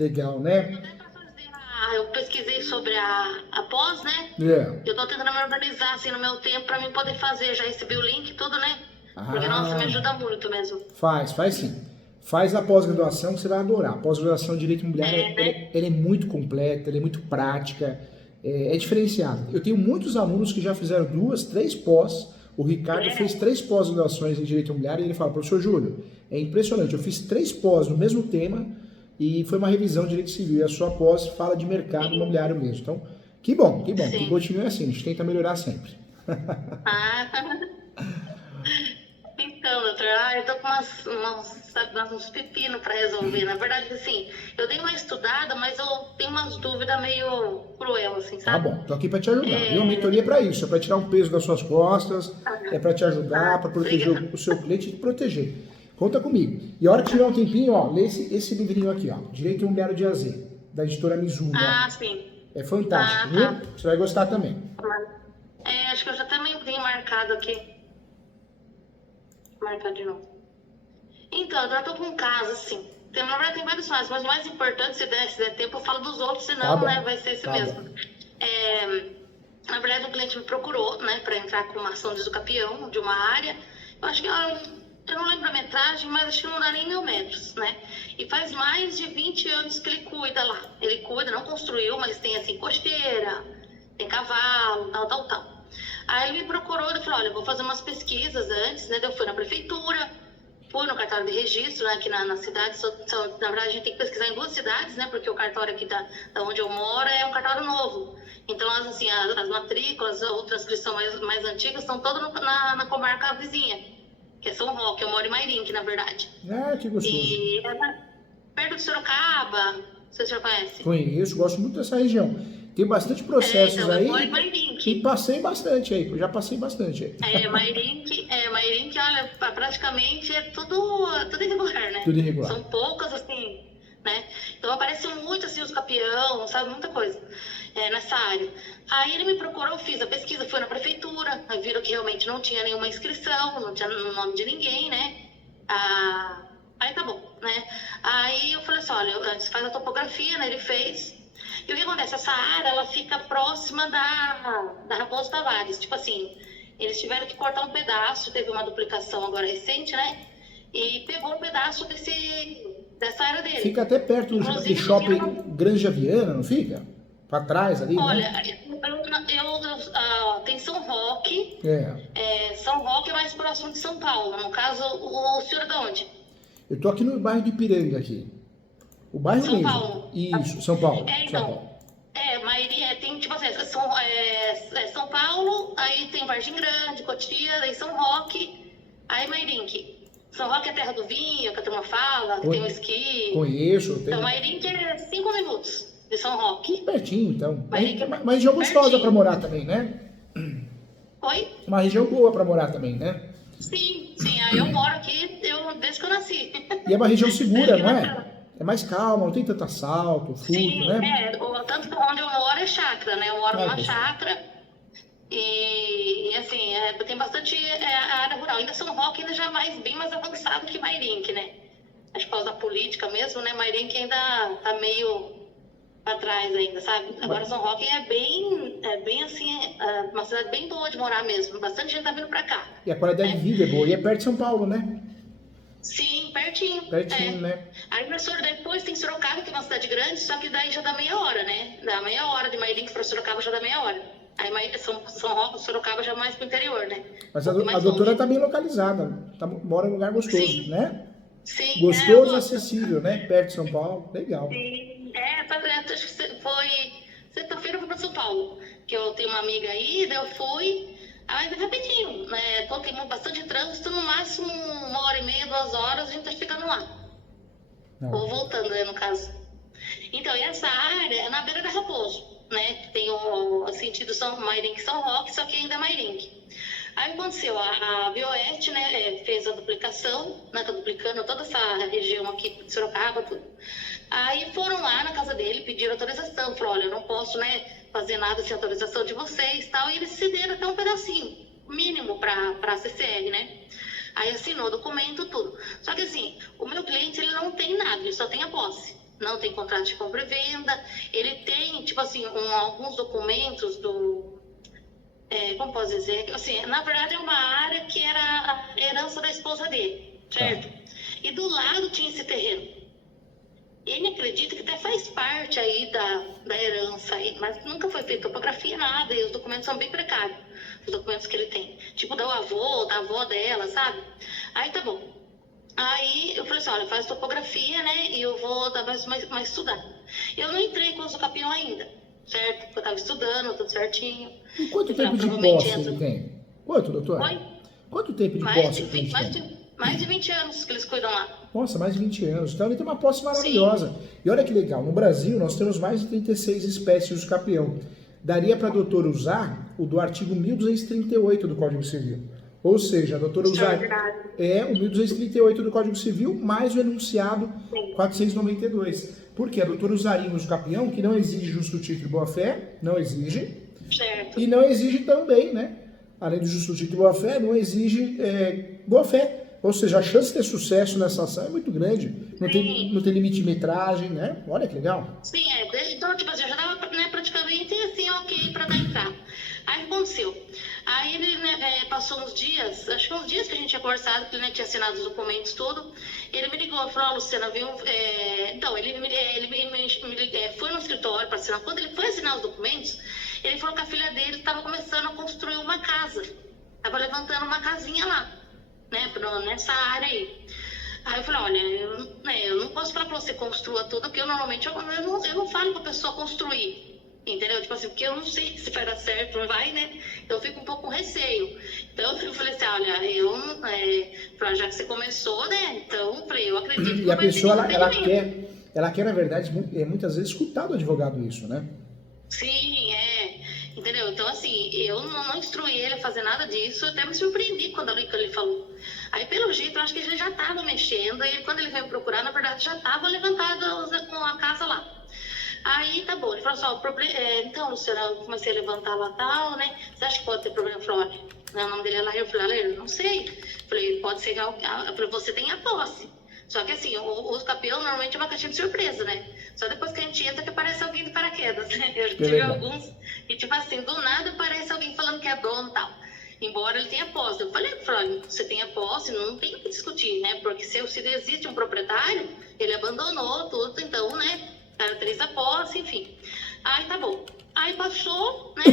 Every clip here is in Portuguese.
Legal, né? Até para fazer eu pesquisei sobre a pós, né? É. Eu tô tentando me organizar assim no meu tempo para mim poder fazer. Já recebi o link, tudo, né? Porque, nossa, me Ah, ajuda muito mesmo. faz sim. Faz a pós-graduação que você vai adorar. A pós-graduação em Direito Imobiliário, É, né? ela é muito completa, ela é muito prática, é diferenciada. Eu tenho muitos alunos que já fizeram 2, 3 pós. O Ricardo fez É. 3 pós-graduações em Direito Imobiliário e ele fala, professor Júlio, é impressionante, eu fiz 3 pós no mesmo tema e foi uma revisão de Direito Civil. E a sua pós fala de mercado Sim, imobiliário mesmo. Então, que sim. continue assim, a gente tenta melhorar sempre. Ah, então, doutor, eu tô com sabe, uns pepinos para resolver. Na verdade, assim, eu dei uma estudada, mas eu tenho umas dúvidas meio cruel, assim, Tá sabe? bom, tô aqui para te ajudar, viu? A mentoria é É... para isso, é para tirar um peso das suas costas, é para te ajudar, para proteger Obrigada. o seu cliente e te proteger. Conta comigo. E a hora que tiver um tempinho, ó, lê esse livrinho aqui, ó, Direito Imobiliário de AZ, da editora Mizuno, ó. Ah, sim. É fantástico, Ah, viu? tá. Você vai gostar também. Acho que eu já também tenho marcado aqui. Marcar de novo. Então, eu já tô com um caso, assim. Na verdade, tem vários casos, mas o mais importante, se der tempo, eu falo dos outros, Tá senão, né, bom, vai ser esse tá bom. mesmo. É, na verdade, um cliente me procurou, né, para entrar com uma ação de usucapião de uma área. Eu acho que, eu não lembro a metragem, mas acho que não dá nem 1.000 metros, né? E faz mais de 20 anos que ele cuida lá. Ele cuida, não construiu, mas tem, assim, costeira, tem cavalo, tal. Aí ele me procurou e falou, olha, eu vou fazer umas pesquisas antes, né? Eu fui na prefeitura, fui no cartório de registro, né, aqui na cidade. Na verdade, a gente tem que pesquisar em 2 cidades, né? Porque o cartório aqui da onde eu moro é um cartório novo. Então, assim, as matrículas, outras que são mais antigas, estão todas na comarca vizinha, que é São Roque. Eu moro em Mairink, na verdade. Ah, que gostoso. E perto de Sorocaba, não sei se você já conhece. Conheço, gosto muito dessa região. Tem bastante processos Então, eu moro em aí e Mairink. passei bastante aí, eu já passei bastante aí. Mairink, olha, praticamente é tudo irregular, né? Tudo irregular. São poucas, assim, né? Então aparece muito, assim, os capião, sabe? Muita coisa nessa área. Aí ele me procurou, eu fiz a pesquisa, fui na prefeitura, aí viram que realmente não tinha nenhuma inscrição, não tinha o nome de ninguém, né? Ah, aí tá bom, né? Aí eu falei assim, olha, você faz a topografia, né? Ele fez. E o que acontece? Essa área, ela fica próxima da Raposo Tavares. Tipo assim, eles tiveram que cortar um pedaço, teve uma duplicação agora recente, né? E pegou um pedaço dessa área Fica dele. até perto do Inclusive, shopping Granja Viana, não fica? Pra trás ali, né? olha, tem São Roque. É. São Roque é mais próximo de São Paulo. No caso, o senhor é de onde? Eu tô aqui no bairro de Ipiranga aqui. O bairro São mesmo. Paulo. Isso, São Paulo. São Então, Paulo. Mairi tem, tipo assim, São Paulo, aí tem Vargem Grande, Cotia, aí São Roque, aí Mairink. São Roque é terra do vinho, que a turma fala, que tem o esqui. Conheço, Então, tem. Mairink é 5 minutos de São Roque. Pertinho, então. Mairink é Uma região gostosa pra pertinho. morar também, né? Oi? Uma região boa pra morar também, né? Sim, aí eu moro aqui desde que eu nasci. E é uma região Desde segura, que não nasci. é? É mais calma, não tem tanto assalto, furto, Sim, né? tanto que onde eu moro é chácara, né? Eu moro Ah, numa gostoso. chácara. E assim, tem bastante a área rural. Ainda São Roque ainda já bem mais avançado que Mairink, né? Acho que por causa da política mesmo, né? Mairink ainda tá meio para trás ainda, sabe? Agora São Roque é bem assim, uma cidade bem boa de morar mesmo. Bastante gente tá vindo para cá, E a qualidade de né? vida é boa. E é perto de São Paulo, né? Sim, pertinho. Pertinho, né? Aí depois tem Sorocaba, que é uma cidade grande, só que daí já dá meia hora, né? Dá meia hora de Mairink para Sorocaba, já dá meia hora. Aí São Roque, Sorocaba já é mais pro interior, né? Mas Um pouco a mais doutora longe. tá bem localizada. Mora em um lugar gostoso, Sim, né? sim, eu Gostoso e gosto. acessível, né? Perto de São Paulo. Legal. Sim, acho que foi sexta-feira eu fui para São Paulo, que eu tenho uma amiga aí, daí eu fui, aí rapidinho, né? Tem bastante trânsito, no máximo 1h30, 2 horas, a gente tá chegando lá. Ou Não. voltando, né, no caso. Então, e essa área é na beira da Raposo, né? Que tem o sentido Mairink São Roque, só que ainda é Mairink. Aí aconteceu, a Bioeste, né, fez a duplicação, né, tá duplicando toda essa região aqui de Sorocaba, tudo. Aí foram lá na casa dele, pediram autorização, falaram, olha, eu não posso, né, fazer nada sem autorização de vocês, tal, e eles cederam até um pedacinho, mínimo para a CCR, né? Aí assinou o documento, tudo. Só que assim, o meu cliente, ele não tem nada, ele só tem a posse. não tem contrato de compra e venda, ele tem, tipo assim, alguns documentos como posso dizer, assim, na verdade é uma área que era a herança da esposa dele, certo? E do lado tinha esse terreno. Ele acredita que até faz parte aí da herança, aí, mas nunca foi feita topografia, nada, e os documentos são bem precários, os documentos que ele tem. Tipo, do avô, da avó dela, sabe? Aí tá bom. Aí eu falei assim, olha, faz topografia, né, e eu vou dar mais estudar. Eu não entrei com o Capião ainda, certo? Porque eu tava estudando, tudo certinho. E quanto Eu falei, tempo de provavelmente posse entra... ele tem? Quanto, doutor? Oi? Quanto tempo de Mais posse de, que a gente tem? mais de 20 anos que eles cuidam lá. Nossa, mais de 20 anos. Então ele tem uma posse Sim. maravilhosa. E olha que legal, no Brasil nós temos mais de 36 espécies de usucapião. Daria para a doutora usar o do artigo 1238 do Código Civil. Ou seja, a doutora usaria o 1238 do Código Civil mais o enunciado 492. Porque a doutora usaria um usucapião que não exige justo título e boa-fé, não exige. Certo. E não exige também, né? Além do justo título e boa-fé, não exige boa-fé. Ou seja, a chance de ter sucesso nessa ação é muito grande. Não tem limite de metragem, né? Olha que legal. Sim, então, tipo assim, eu já estava praticamente assim, ok, para dar entrada. Aí aconteceu. Aí ele passou uns dias, acho que uns dias que a gente tinha conversado, que ele tinha assinado os documentos, tudo. Ele me ligou e falou, Luciana, viu? Então, ele foi no escritório para assinar. Quando ele foi assinar os documentos, ele falou que a filha dele estava começando a construir uma casa. Estava levantando uma casinha lá, né, nessa área aí. Aí eu falei, olha, eu não posso falar pra você construa tudo, porque eu normalmente eu não falo pra pessoa construir. Entendeu? Tipo assim, porque eu não sei se vai dar certo, não vai, né? Eu fico um pouco com receio. Então eu falei assim, olha, já que você começou, né? Então, eu acredito que E a pessoa, ela quer, na verdade, muitas vezes escutar do advogado isso, né? Sim, entendeu? Então, assim, eu não instruí ele a fazer nada disso, eu até me surpreendi quando ele falou. Aí, pelo jeito, eu acho que ele já estava mexendo, e quando ele veio me procurar, na verdade, já estava levantado com a casa lá. Aí, tá bom, ele falou assim, então, Luciana, eu comecei a levantar lá tal, né? Você acha que pode ter problema? Eu falei, olha, o nome dele é Lair. Eu falei, eu não sei. Eu falei, pode ser que você tenha posse. Só que assim, o campeão normalmente é uma caixinha de surpresa, né? Só depois que a gente entra que aparece alguém de paraquedas, né? Eu tive alguns e tipo assim, do nada aparece alguém falando que é dono e tal. Embora ele tenha posse. Eu falei, você tem a posse, não tem o que discutir, né? Porque se existe um proprietário, ele abandonou tudo, então, né? Caracteriza a posse, enfim. Aí tá bom. Aí passou, né?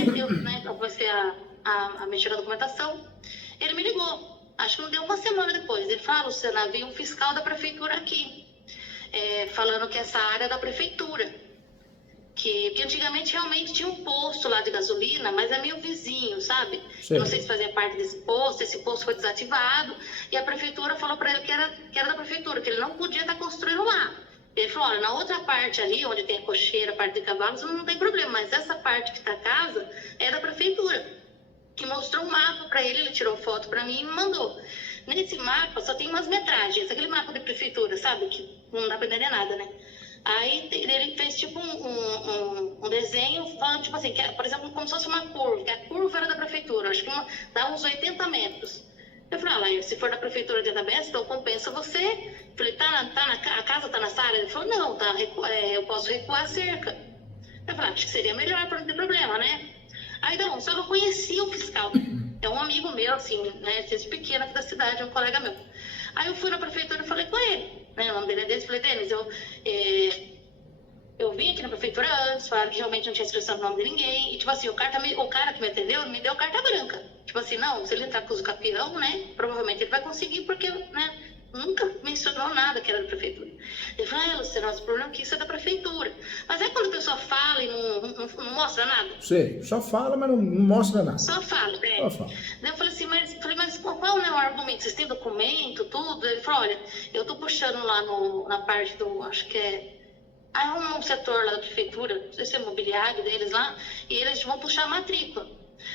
Eu comecei a mexer na documentação. Ele me ligou. Acho que não deu uma semana depois. Ele falou, Luciana, veio um fiscal da prefeitura aqui, falando que essa área é da prefeitura. Que antigamente realmente tinha um posto lá de gasolina, mas é meio vizinho, sabe? Eu não sei se fazia parte desse posto, esse posto foi desativado, e a prefeitura falou para ele que era da prefeitura, que ele não podia estar construindo lá. Ele falou, olha, na outra parte ali, onde tem a cocheira, a parte de cavalos, não tem problema, mas essa parte que está a casa é da prefeitura. Que mostrou um mapa para ele tirou foto para mim e me mandou. Nesse mapa só tem umas metragens, aquele mapa de prefeitura, sabe? Que não dá para entender nada, né? Aí ele fez tipo um desenho falando, tipo assim, por exemplo, como se fosse uma curva, que a curva era da prefeitura, acho que dá uns 80 metros. Eu falei, se for da prefeitura de 80 metros, então compensa você. Eu falei, a casa tá nessa área? Ele falou, não, eu posso recuar a cerca. Eu falei, acho que seria melhor para não ter problema, né? Aí, não, só que eu conhecia o fiscal. É um amigo meu, assim, né? Desde pequeno aqui da cidade, é um colega meu. Aí eu fui na prefeitura e falei com ele, né? O nome dele é Denis. Falei, Denis, eu vim aqui na prefeitura antes, falaram que realmente não tinha inscrição no nome de ninguém. E, tipo assim, o cara que me atendeu me deu carta branca. Tipo assim, não, se ele entrar com o campeão, né? Provavelmente ele vai conseguir, porque, né? Nunca mencionou nada que era da prefeitura. Ele falou, Luciano, o problema é que isso é da prefeitura. Mas aí quando a pessoa fala e não mostra nada? Sei, só fala, mas não mostra nada. Só fala, Só fala. Daí eu falei assim, mas qual é o argumento? Vocês têm documento, tudo? Ele falou, olha, eu tô puxando lá na parte do, acho que um setor lá da prefeitura, não sei se é imobiliário deles lá, e eles vão puxar a matrícula.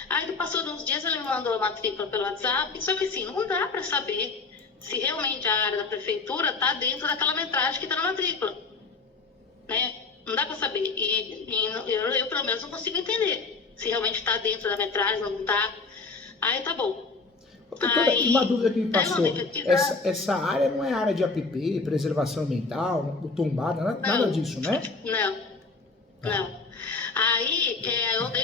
Aí passou uns dias, ele me mandou a matrícula pelo WhatsApp, só que assim, não dá para saber se realmente a área da prefeitura está dentro daquela metragem que está na matrícula, né? Não dá para saber. E eu, pelo menos, não consigo entender se realmente está dentro da metragem, não está. Aí tá bom. Doutora, e uma dúvida que me aí eu passou, andei pesquisando. essa área não é área de APP, preservação ambiental, tombada, nada disso, né? Não, Tá. não. Aí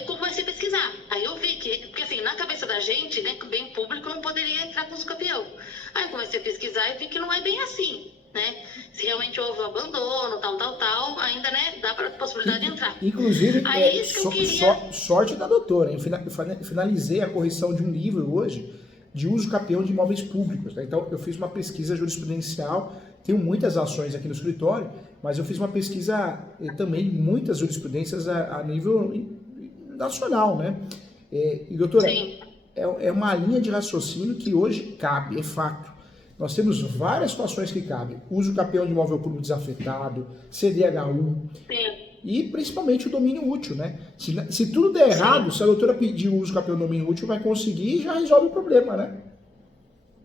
eu comecei a pesquisar. Aí eu vi que, porque assim, na cabeça da gente, né, bem público não poderia entrar com os campeão. Aí eu comecei a pesquisar e vi que não é bem assim, né? Se realmente houve abandono, tal, ainda, né, dá para possibilidade de entrar. Inclusive, Aí isso que eu queria. sorte da doutora, hein? Finalizei a correção de um livro hoje de uso capião de imóveis públicos, né? Então, eu fiz uma pesquisa jurisprudencial, tenho muitas ações aqui no escritório, mas eu fiz uma pesquisa também, muitas jurisprudências a nível nacional, né? E doutora, Sim. é uma linha de raciocínio que hoje cabe, é fato. Nós temos várias situações que cabem. Uso capião de imóvel público desafetado, CDHU, Sim. e principalmente o domínio útil, né? Se tudo der errado, se a doutora pedir o uso capião do domínio útil, vai conseguir e já resolve o problema, né?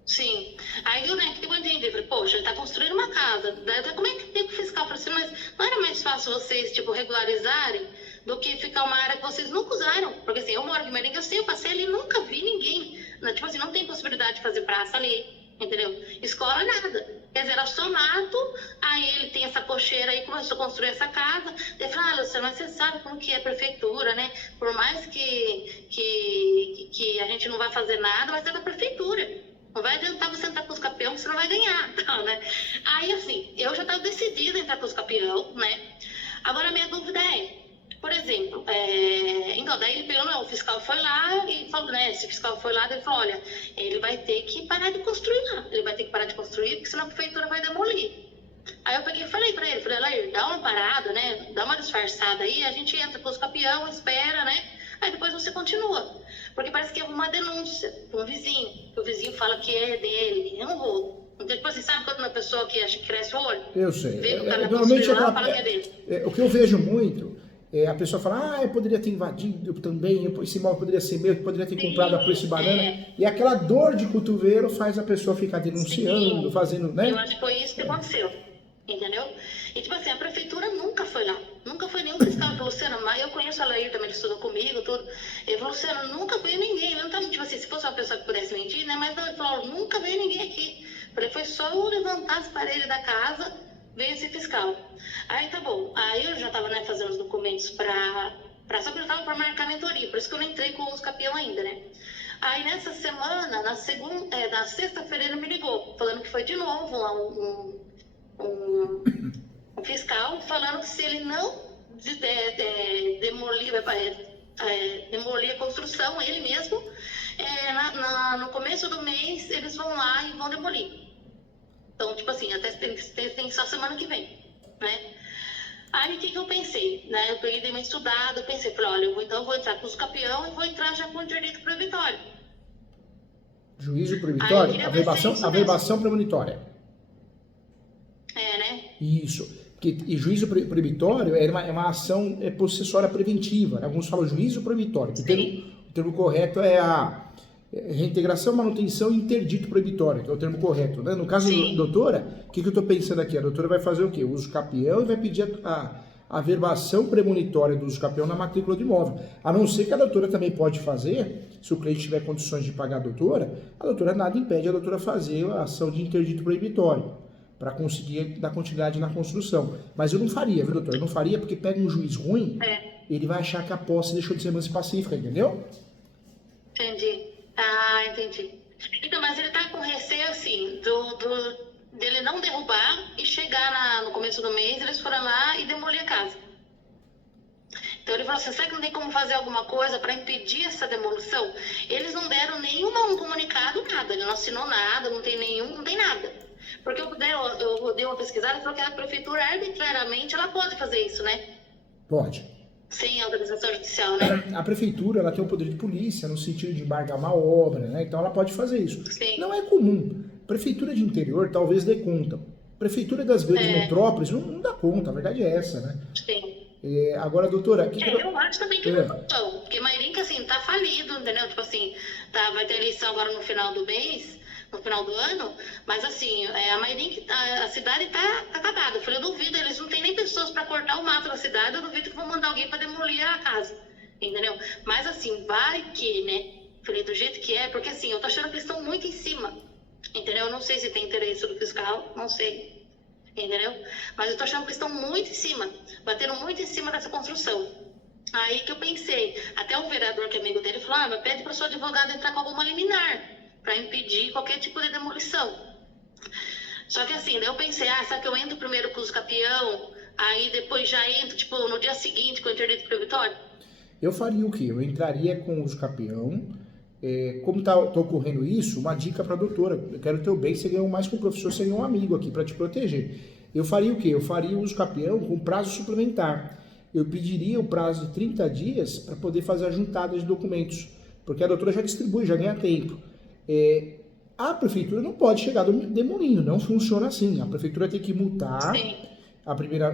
Sim. Aí eu, né, que eu entendi, falei, poxa, ele tá construindo uma casa, como é que tem o fiscal? Falei assim, mas não era mais fácil vocês, tipo, regularizarem do que ficar uma área que vocês nunca usaram? Porque assim, eu moro em Guimarães, eu sei, eu passei ali, nunca vi ninguém, né? Tipo assim, não tem possibilidade de fazer praça ali, entendeu? Escola, nada. Quer dizer, era só mato, aí ele tem essa cocheira aí, começou a construir essa casa. Ele falou, Luciano, mas você sabe como que é a prefeitura, né? Por mais que a gente não vai fazer nada, mas é da prefeitura. Não vai adiantar você entrar com os campeões, você não vai ganhar, então, né? Aí, assim, eu já estava decidida a entrar com os campeões, né? Agora, a minha dúvida por exemplo, então, daí ele pegou, o fiscal foi lá e falou, né? Esse fiscal foi lá e falou, olha, ele vai ter que parar de construir lá. Ele vai ter que parar de construir, porque senão a prefeitura vai demolir. Aí eu peguei e falei pra ele, falei, Lair, dá uma parada, né? Dá uma disfarçada aí, a gente entra com os campeões, espera, né? Aí depois você continua. Porque parece que é uma denúncia para um vizinho, que o vizinho fala que é dele, é um rolo. Então, tipo assim, sabe quando uma pessoa que acha que cresce o olho? Eu sei. Vê que o cara Normalmente lá, fala que é dele. o que eu vejo muito é a pessoa falar, eu poderia ter invadido também, esse imóvel poderia ser meu, eu poderia ter comprado a preço de banana. E aquela dor de cotovelo faz a pessoa ficar denunciando, fazendo, né? Eu acho que foi isso que aconteceu. Entendeu? E tipo assim, a prefeitura nunca foi lá. Nunca foi nenhum fiscal. Ele falou, Luciano, mas eu conheço a Lair também, ele estudou comigo, tudo. Ele falou, Luciano, nunca veio ninguém. Eu não tava, tipo assim, se fosse uma pessoa que pudesse mentir, né? Mas não, ele falou, nunca veio ninguém aqui. Eu falei, foi só eu levantar as paredes da casa, veio esse fiscal. Aí tá bom. Aí eu já tava, né, fazendo os documentos só que eu tava pra marcar a mentoria, por isso que eu não entrei com os campeão ainda, né? Aí nessa semana, na sexta-feira ele me ligou, falando que foi de novo lá um fiscal falando que se ele não demolir a construção, ele mesmo, no começo do mês, eles vão lá e vão demolir. Então, tipo assim, até tem só semana que vem, né? Aí, o que eu pensei? Né? Eu peguei, dei uma estudada, eu pensei, falei, olha, eu vou entrar com os campeão e vou entrar já com o direito proibitório. Juízo proibitório? Averbação premonitória. Né? Isso. E juízo proibitório é uma ação possessória preventiva. Né? Alguns falam juízo proibitório. O termo correto é a reintegração, manutenção e interdito proibitório, que é o termo correto. Né? No caso da doutora, o que eu estou pensando aqui? A doutora vai fazer o quê? O uso capião e vai pedir a averbação premonitória do uso capião na matrícula do imóvel. A não ser que a doutora também pode fazer, se o cliente tiver condições de pagar a doutora nada impede a doutora fazer a ação de interdito proibitório, para conseguir dar continuidade na construção. Mas eu não faria, viu, doutor? Eu não faria porque pega um juiz ruim, ele vai achar que a posse deixou de ser mansa e pacífica, entendeu? Entendi. Ah, entendi. Então, mas ele tá com receio, assim, dele não derrubar e chegar no começo do mês, eles foram lá e demolir a casa. Então ele falou assim, será que não tem como fazer alguma coisa para impedir essa demolição? Eles não deram nenhum comunicado, nada. Ele não assinou nada, não tem nada. Porque eu dei uma pesquisada e falou que a prefeitura arbitrariamente ela pode fazer isso, né? Pode. Sem autorização judicial, né? A prefeitura ela tem o poder de polícia no sentido de embargar uma obra, né? Então ela pode fazer isso. Sim. Não é comum. Prefeitura de interior talvez dê conta. Prefeitura das grandes metrópoles não dá conta, a verdade é essa, né? Sim. Agora, doutora... eu acho também que não, porque Mairinca, assim, tá falido, entendeu? Tipo assim, vai ter eleição agora no final do mês, no final do ano, mas assim, a Mairinca, a cidade tá acabada. Eu falei, eu duvido, eles não têm nem pessoas para cortar o mato da cidade, eu duvido que vão mandar alguém para demolir a casa, entendeu? Mas assim, vai que, né? Falei, do jeito que é, porque assim, eu tô achando que eles estão muito em cima, entendeu? Eu não sei se tem interesse do fiscal, não sei, entendeu? Mas eu tô achando que eles estão muito em cima, batendo muito em cima dessa construção. Aí que eu pensei, até o vereador que é amigo dele falou, mas pede para o seu advogado entrar com alguma liminar para impedir qualquer tipo de demolição. Só que assim, daí eu pensei, será que eu entro primeiro com os capião, aí depois já entro, tipo, no dia seguinte com o interdito proibitório? Eu faria o quê? Eu entraria com os capião. Como tá ocorrendo isso, uma dica para a doutora. Eu quero o teu bem, você ganhou mais que um professor, você ganhou um amigo aqui para te proteger. Eu faria o quê? Eu faria o uso capião com prazo suplementar. Eu pediria o prazo de 30 dias para poder fazer a juntada de documentos, porque a doutora já distribui, já ganha tempo. A prefeitura não pode chegar demolindo, não funciona assim. A prefeitura tem que multar,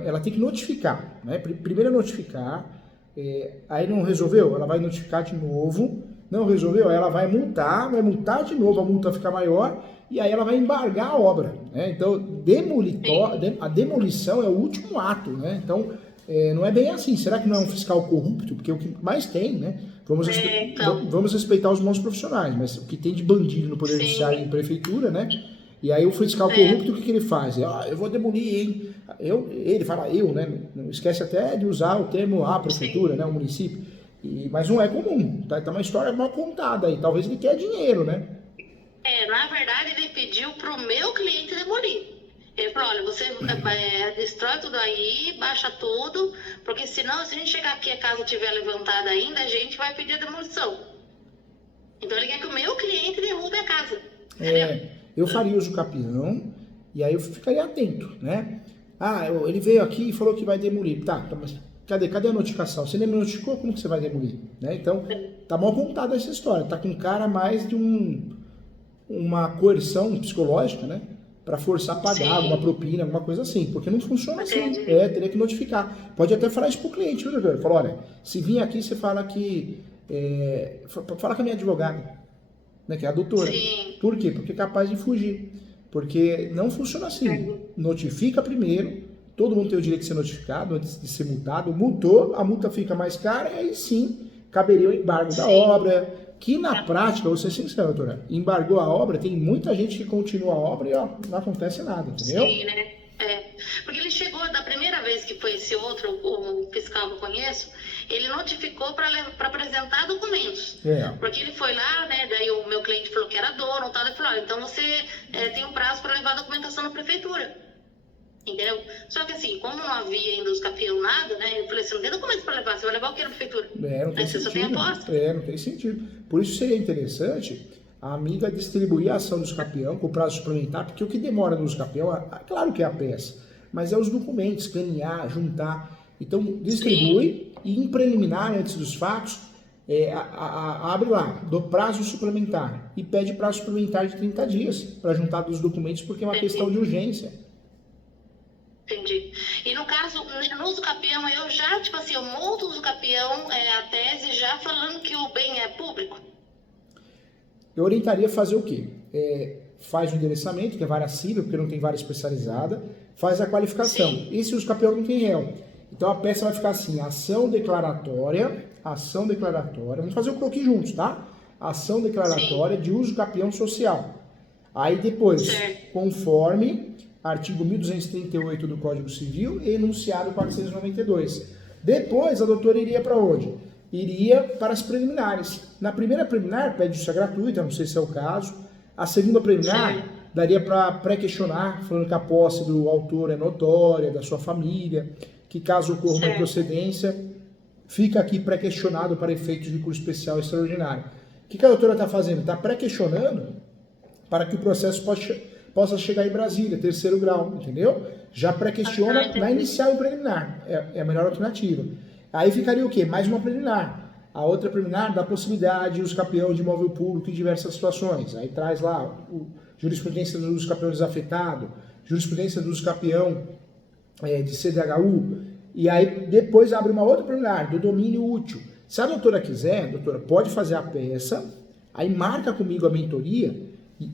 ela tem que notificar, né? Primeiro notificar, aí não resolveu, ela vai notificar de novo, não resolveu, ela vai multar de novo, a multa fica maior, e aí ela vai embargar a obra, né? Então, a demolição é o último ato, né? Então, não é bem assim. Será que não é um fiscal corrupto? Porque o que mais tem, né? Vamos respeitar os bons profissionais, mas o que tem de bandido no Poder Judiciário e em prefeitura, né? E aí o fiscal corrupto, o que ele faz? Eu vou demolir, hein? Ele fala né? Não esquece até de usar o termo a prefeitura, né? O município. Mas não é comum. Tá uma história mal contada aí. Talvez ele quer dinheiro, né? Na verdade, ele pediu pro meu cliente demolir. Ele falou, olha, você destrói tudo aí, baixa tudo, porque senão, se a gente chegar aqui e a casa estiver levantada ainda, a gente vai pedir a demolição. Então ele quer que o meu cliente derrube a casa. Eu faria uso capião, e aí eu ficaria atento, né? Ele veio aqui e falou que vai demolir. Tá, mas cadê a notificação? Você nem me notificou, como que você vai demolir? Né? Então, tá mal contada essa história. Tá com cara mais de uma coerção psicológica, né? Para forçar a pagar alguma propina, alguma coisa assim, porque não funciona assim. Teria que notificar. Pode até falar isso pro cliente, viu, doutor? Fala, olha, se vir aqui, você fala que... fala com a minha advogada, né, que é a doutora. Sim. Por quê? Porque é capaz de fugir. Porque não funciona assim. Notifica primeiro, todo mundo tem o direito de ser notificado antes de ser multado. Multou, a multa fica mais cara, e aí sim caberia o embargo da obra. Que na prática, vou ser sincero, doutora, embargou a obra, tem muita gente que continua a obra e não acontece nada, entendeu? Sim, né? Porque ele chegou, da primeira vez que foi esse outro, o fiscal que eu conheço, ele notificou para apresentar documentos. Porque ele foi lá, né? Daí o meu cliente falou que era dono, tal, ele falou, então você tem um prazo para levar a documentação na prefeitura. Entendeu? Só que assim, como não havia ainda os capião nada, né? Eu falei assim, não tem documento para levar, você vai levar o que na prefeitura? Não tem sentido. Só tem aposta. Não tem sentido. Por isso seria interessante a amiga distribuir a ação dos capião com prazo suplementar, porque o que demora nos capião, claro que é a peça, mas é os documentos, escanear, juntar. Então, distribui e em preliminar, antes dos fatos, abre lá, do prazo suplementar e pede prazo suplementar de 30 dias para juntar dos documentos, porque é uma questão de urgência. Entendi. E no caso, no uso capião, eu já, tipo assim, eu monto o uso capião, a tese já falando que o bem é público? Eu orientaria a fazer o quê? Faz o endereçamento, que é vara civil, porque não tem vara especializada, faz a qualificação. Sim. Esse uso capião não tem réu. Então a peça vai ficar assim, ação declaratória, vamos fazer o croquis juntos, tá? Ação declaratória de uso capião social. Aí depois, conforme artigo 1238 do Código Civil e enunciado 492. Depois a doutora iria para onde? Iria para as preliminares. Na primeira preliminar, pede justiça gratuita, não sei se é o caso. A segunda preliminar, daria para pré-questionar, falando que a posse do autor é notória, da sua família, que caso ocorra uma improcedência, fica aqui pré-questionado para efeitos de recurso especial extraordinário. O que a doutora está fazendo? Está pré-questionando para que o processo possa chegar em Brasília, terceiro grau, entendeu? Já pré-questiona na inicial e preliminar. É a melhor alternativa. Aí ficaria o quê? Mais uma preliminar. A outra preliminar dá possibilidade de uso capião de imóvel público em diversas situações. Aí traz lá jurisprudência do uso capião desafetado, jurisprudência do uso capião de CDHU. E aí depois abre uma outra preliminar, do domínio útil. Se a doutora quiser, doutora, pode fazer a peça, aí marca comigo a mentoria,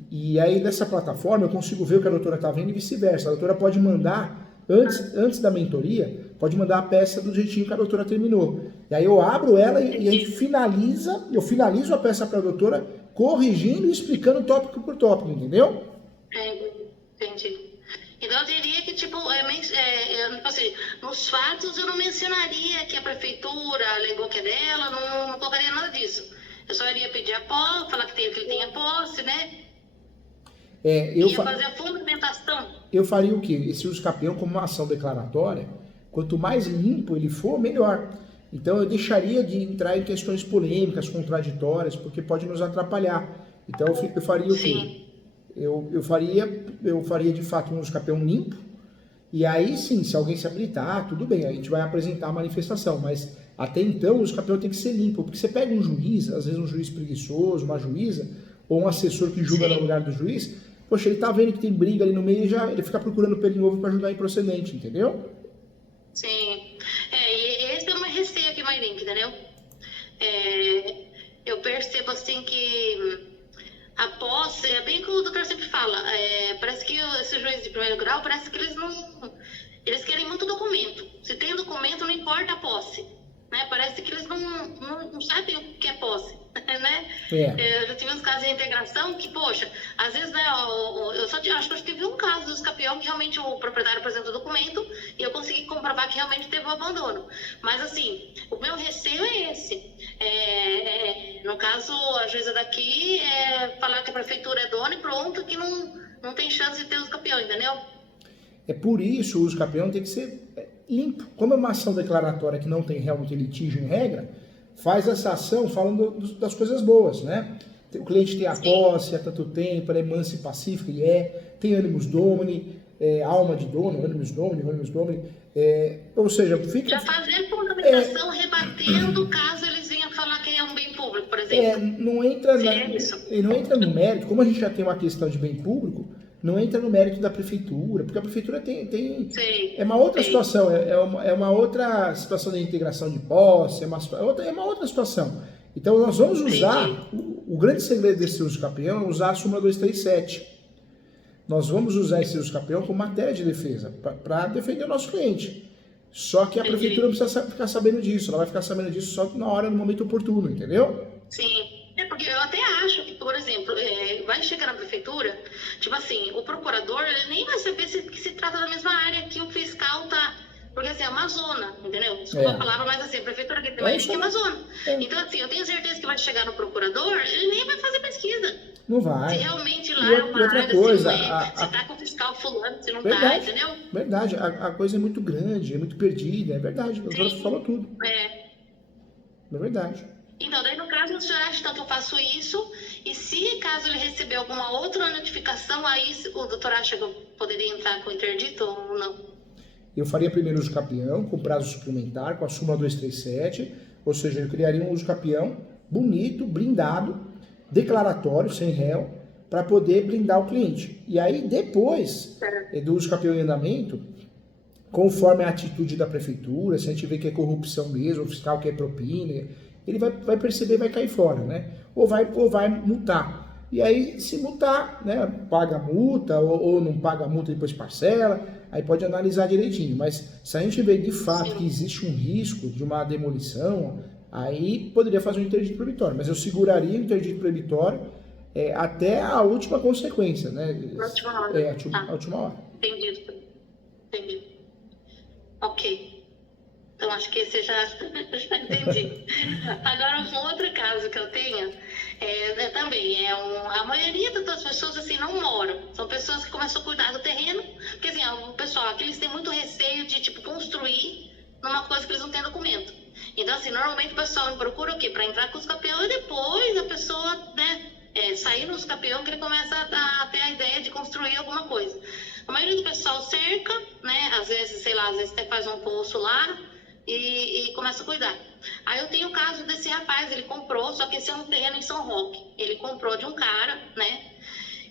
e aí nessa plataforma eu consigo ver o que a doutora está vendo e vice-versa. A doutora pode mandar Antes da mentoria, pode mandar a peça do jeitinho que a doutora terminou. E aí eu abro ela e a gente finaliza, eu finalizo a peça para a doutora, corrigindo e explicando tópico por tópico, entendeu? Entendi. Então eu diria que, tipo, assim, nos fatos eu não mencionaria que a prefeitura alegou que é dela, não colocaria nada disso. Eu só iria pedir a posse, falar que ele tem a posse, né? Ia fazer a fundamentação. Eu faria o quê? Esse uso capião como uma ação declaratória, quanto mais limpo ele for, melhor. Então eu deixaria de entrar em questões polêmicas, contraditórias, porque pode nos atrapalhar. Então eu faria o quê? Eu faria de fato um uso capião limpo, e aí sim, se alguém se habilitar, tudo bem, a gente vai apresentar a manifestação, mas até então o uso capião tem que ser limpo, porque você pega um juiz, às vezes um juiz preguiçoso, uma juíza, ou um assessor que julga no lugar do juiz, poxa, ele tá vendo que tem briga ali no meio e ele fica procurando pelo novo para ajudar improcedente, entendeu? Sim. E esse é o meu receio aqui, Mairink, entendeu? Eu percebo assim que a posse, é bem que o doutor sempre fala, parece que esse juiz de primeiro grau, parece que eles querem muito documento. Se tem documento, não importa a posse. Né? Parece que eles não sabem o que é posse. Né? Eu já tive uns casos de integração que, poxa, às vezes, né, eu só acho que eu tive um caso do escapião que realmente o proprietário apresentou o documento e eu consegui comprovar que realmente teve o abandono. Mas, assim, o meu receio é esse. No caso, a juíza daqui falar que a prefeitura é dona e pronto, que não tem chance de ter o escapião, entendeu? É por isso o uso capião tem que ser limpo. Como é uma ação declaratória que não tem realmente litígio em regra, faz essa ação falando das coisas boas, né? O cliente tem a posse há tanto tempo, ela é mansa e pacífica, tem animus domini, alma de dono, animus domini, ou seja, fica... Já fazer fundamentação rebatendo caso eles venham falar que é um bem público, por exemplo. Não entra no mérito, como a gente já tem uma questão de bem público, não entra no mérito da prefeitura, porque a prefeitura tem é uma outra situação, é uma outra situação de integração de posse, é uma outra situação. Então nós vamos usar, o grande segredo desse uso capião é usar a súmula 237. Nós vamos usar esse uso capião como matéria de defesa, para defender o nosso cliente. Só que a prefeitura não precisa ficar sabendo disso, ela vai ficar sabendo disso só na hora, no momento oportuno, entendeu? Sim. Porque eu até acho que, por exemplo, vai chegar na prefeitura, tipo assim, o procurador ele nem vai saber que se trata da mesma área que o fiscal tá. Porque assim, é uma zona, entendeu? Desculpa a palavra, mas assim, a prefeitura aqui tem é uma zona. Então, assim, eu tenho certeza que vai chegar no procurador, ele nem vai fazer pesquisa. Não vai. Se realmente lá é uma área, coisa, se tá com o fiscal fulano, se não tá, entendeu? Verdade, a coisa é muito grande, é muito perdida, é verdade. O senhor falou tudo. É verdade. Então, daí no caso, o senhor acha então que eu faço isso, e se caso ele receber alguma outra notificação, aí o doutor acha que eu poderia entrar com o interdito ou não? Eu faria primeiro o uso capião, com prazo suplementar, com a súmula 237, ou seja, eu criaria um uso capião bonito, blindado, declaratório, sem réu, para poder blindar o cliente. E aí, depois do uso capião em andamento, conforme a atitude da prefeitura, se a gente vê que é corrupção mesmo, o fiscal quer propina, ele vai perceber, vai cair fora, né? Ou vai multar. E aí, se multar, né, paga a multa, ou não paga a multa e depois parcela, aí pode analisar direitinho. Mas se a gente vê de fato que existe um risco de uma demolição, aí poderia fazer um interdito proibitório. Mas eu seguraria o interdito proibitório até a última consequência, né? A última hora. A última hora. Entendi. Ok. Então, acho que esse já entendi. Agora, um outro caso que eu tenho, também a maioria das pessoas, assim, não moram. São pessoas que começam a cuidar do terreno, porque, assim, o pessoal aqui, eles têm muito receio de, tipo, construir numa coisa que eles não têm documento. Então, assim, normalmente o pessoal me procura o quê? Para entrar com os capião e depois a pessoa, né, sair nos capião que ele começa a ter a ideia de construir alguma coisa. A maioria do pessoal cerca, né, às vezes até faz um poço lá, e começa a cuidar. Aí eu tenho o caso desse rapaz, ele comprou, só que esse é um terreno em São Roque. Ele comprou de um cara, né?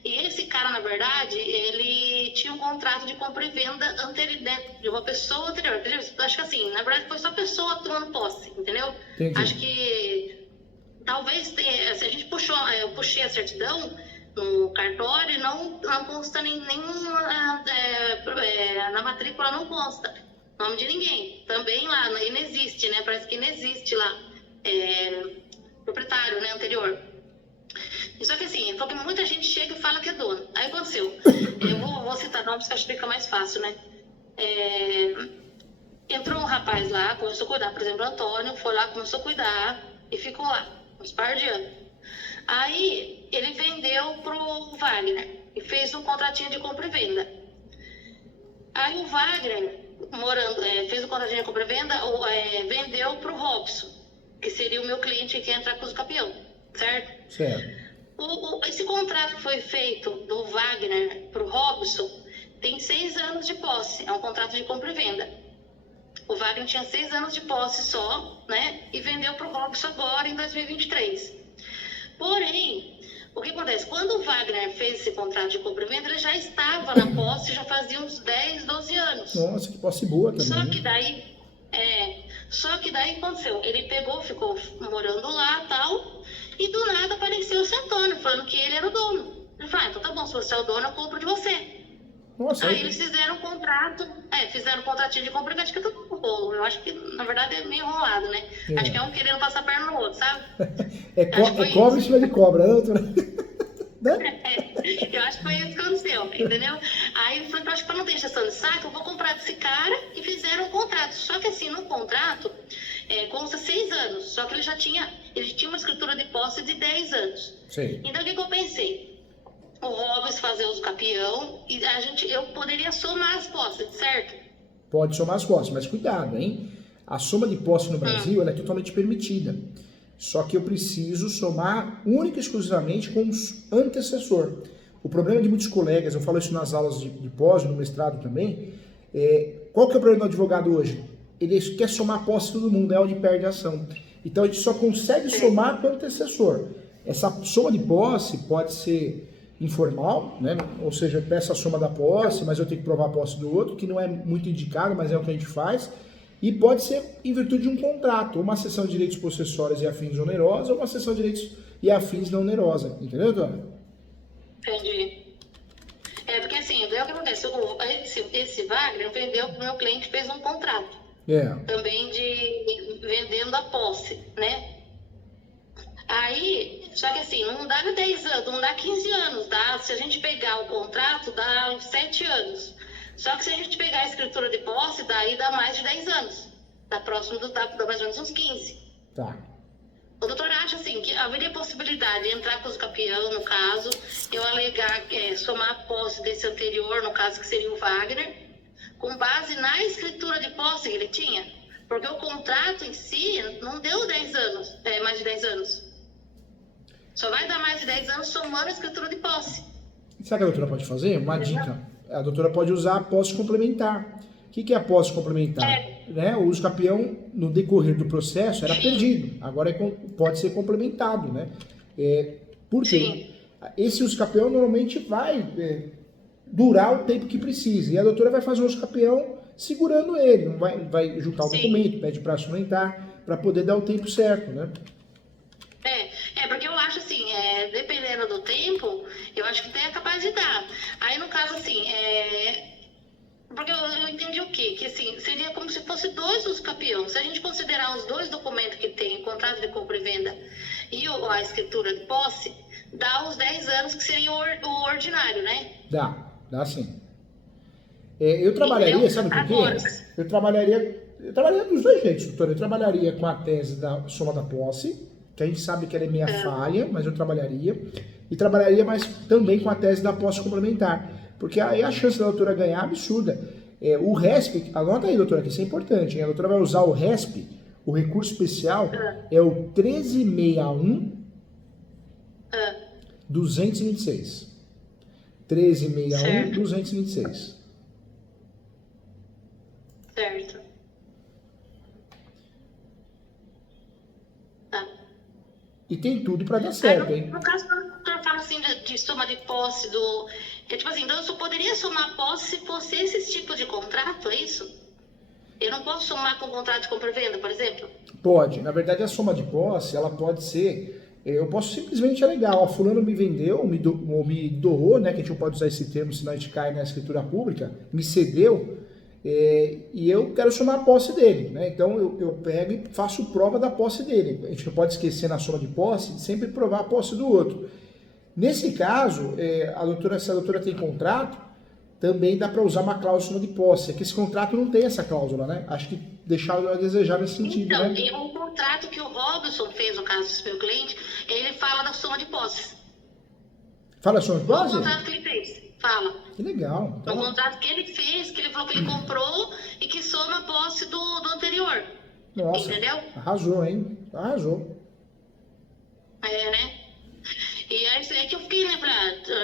E esse cara, na verdade, ele tinha um contrato de compra e venda anterior, né, de uma pessoa anterior. Acho que assim, na verdade foi só a pessoa tomando posse, entendeu? Entendi. Acho que talvez tenha, se a gente eu puxei a certidão no cartório, não consta nenhum na matrícula não consta nome de ninguém. Também lá, inexiste, né? Parece que inexiste lá proprietário, né, anterior. Só que assim, porque muita gente chega e fala que é dono. Aí aconteceu. Eu vou citar nomes que acho que fica mais fácil, né? Entrou um rapaz lá, começou a cuidar, por exemplo, o Antônio, foi lá, começou a cuidar e ficou lá, uns par de anos. Aí ele vendeu pro Wagner e fez um contratinho de compra e venda. Aí o Wagner, fez o contratinho de compra e venda, vendeu pro Robson, que seria o meu cliente que entra com os campeão, certo? Certo. Esse contrato que foi feito do Wagner pro Robson tem 6 anos de posse, é um contrato de compra e venda. O Wagner tinha 6 anos de posse só, né? E vendeu pro Robson agora em 2023. Porém, o que acontece? Quando o Wagner fez esse contrato de compra e venda, ele já estava na posse, já fazia uns 10, 12 anos. Nossa, que posse boa também. Só que daí aconteceu, ele pegou, ficou morando lá e tal, e do nada apareceu o seu Antônio, falando que ele era o dono. Ele falou, então tá bom, se você é o dono, eu compro de você. Nossa, aí eles fizeram um contrato, fizeram um contratinho de compra e venda, acho que é tudo um rolo. Eu acho que, na verdade, é meio enrolado, né? Acho que é um querendo passar a perna no outro, sabe? Cobra em cima de cobra, né, doutora? Eu acho que foi isso que aconteceu, entendeu? Aí eu falei, acho que pra não ter encheção de saco, eu vou comprar desse cara, e fizeram um contrato. Só que assim, no contrato, consta 6 anos, só que ele tinha uma escritura de posse de 10 anos. Sim. Então o que eu pensei? O Robson fazer os campeão e eu poderia somar as posses, certo? Pode somar as posses, mas cuidado, hein? A soma de posse no Brasil ela é totalmente permitida. Só que eu preciso somar única e exclusivamente com o antecessor. O problema de muitos colegas, eu falo isso nas aulas de pós, no mestrado também, qual que é o problema do advogado hoje? Ele quer somar a posse de todo mundo, é onde perde a ação. Então a gente só consegue somar com o antecessor. Essa soma de posse pode ser informal, né? Ou seja, eu peço a soma da posse, mas eu tenho que provar a posse do outro, que não é muito indicado, mas é o que a gente faz. E pode ser em virtude de um contrato, uma cessão de direitos possessórios e afins onerosa, ou uma cessão de direitos e afins não onerosa. Entendeu, doutora? Entendi. Porque assim, o que acontece? Esse Wagner vendeu para o meu cliente, fez um contrato. Também de vendendo a posse, né? Aí, só que assim, não dá 10 anos, não dá 15 anos, tá? Se a gente pegar o contrato, dá uns 7 anos. Só que se a gente pegar a escritura de posse, daí dá mais de 10 anos. Dá mais ou menos uns 15. Tá. O doutor acha, assim, que haveria possibilidade de entrar com os campeão, no caso, eu alegar, somar a posse desse anterior, no caso que seria o Wagner, com base na escritura de posse que ele tinha? Porque o contrato em si não deu 10 anos, mais de 10 anos. Só vai dar mais de 10 anos somando a escritura de posse. Sabe o que a doutora pode fazer? Uma dica. A doutora pode usar a posse complementar. O que é a posse complementar? Né? O uso campeão, no decorrer do processo, era perdido. Agora pode ser complementado. Né? Por quê? Esse uso campeão normalmente vai durar o tempo que precisa. E a doutora vai fazer o uso campeão segurando ele. Não vai juntar o documento, pede para suplementar, para poder dar o tempo certo. Né? Porque eu acho assim, dependendo do tempo, eu acho que tem a capacidade. Aí, no caso, assim, porque eu entendi o quê? Que, assim, seria como se fosse 2 usos campeões. Se a gente considerar os 2 documentos que tem, o contrato de compra e venda e a escritura de posse, dá os 10 anos, que seria o ordinário, né? Dá sim. Eu trabalharia, sabe por quê? Eu trabalharia dos 2 jeitos, doutora. Eu trabalharia com a tese da soma da posse, que a gente sabe que ela é meia falha, mas eu trabalharia. E trabalharia mais também com a tese da posse complementar. Porque aí a chance da doutora ganhar é absurda. O RESP, anota aí, doutora, que isso é importante, hein? A doutora vai usar o RESP, o recurso especial, é o 1361 226. 1361 226. Certo. E tem tudo para dar certo, hein? No caso, quando eu falo assim de soma de posse tipo assim, então eu só poderia somar a posse se fosse esse tipo de contrato, é isso? Eu não posso somar com contrato de compra e venda, por exemplo? Pode. Na verdade, a soma de posse, ela pode ser eu posso simplesmente alegar, ó, fulano me vendeu, ou me doou, né, que a gente não pode usar esse termo, senão a gente cai na escritura pública, me cedeu, e eu quero somar a posse dele, né? Então eu pego e faço prova da posse dele. A gente não pode esquecer na soma de posse de sempre provar a posse do outro. Nesse caso, se a doutora tem contrato, também dá para usar uma cláusula de posse. É que esse contrato não tem essa cláusula, né? Acho que deixaram a desejar nesse sentido, então, né? Então, o contrato que o Robson fez, no caso desse meu cliente, ele fala da soma de posse. Fala soma de posse? O contrato que ele fez. Fala. Que legal. Então... O contrato que ele fez, que ele falou que ele comprou e que soma a posse do anterior. Nossa, entendeu? Arrasou, hein? Arrasou. Né? E aí é que eu fiquei, né?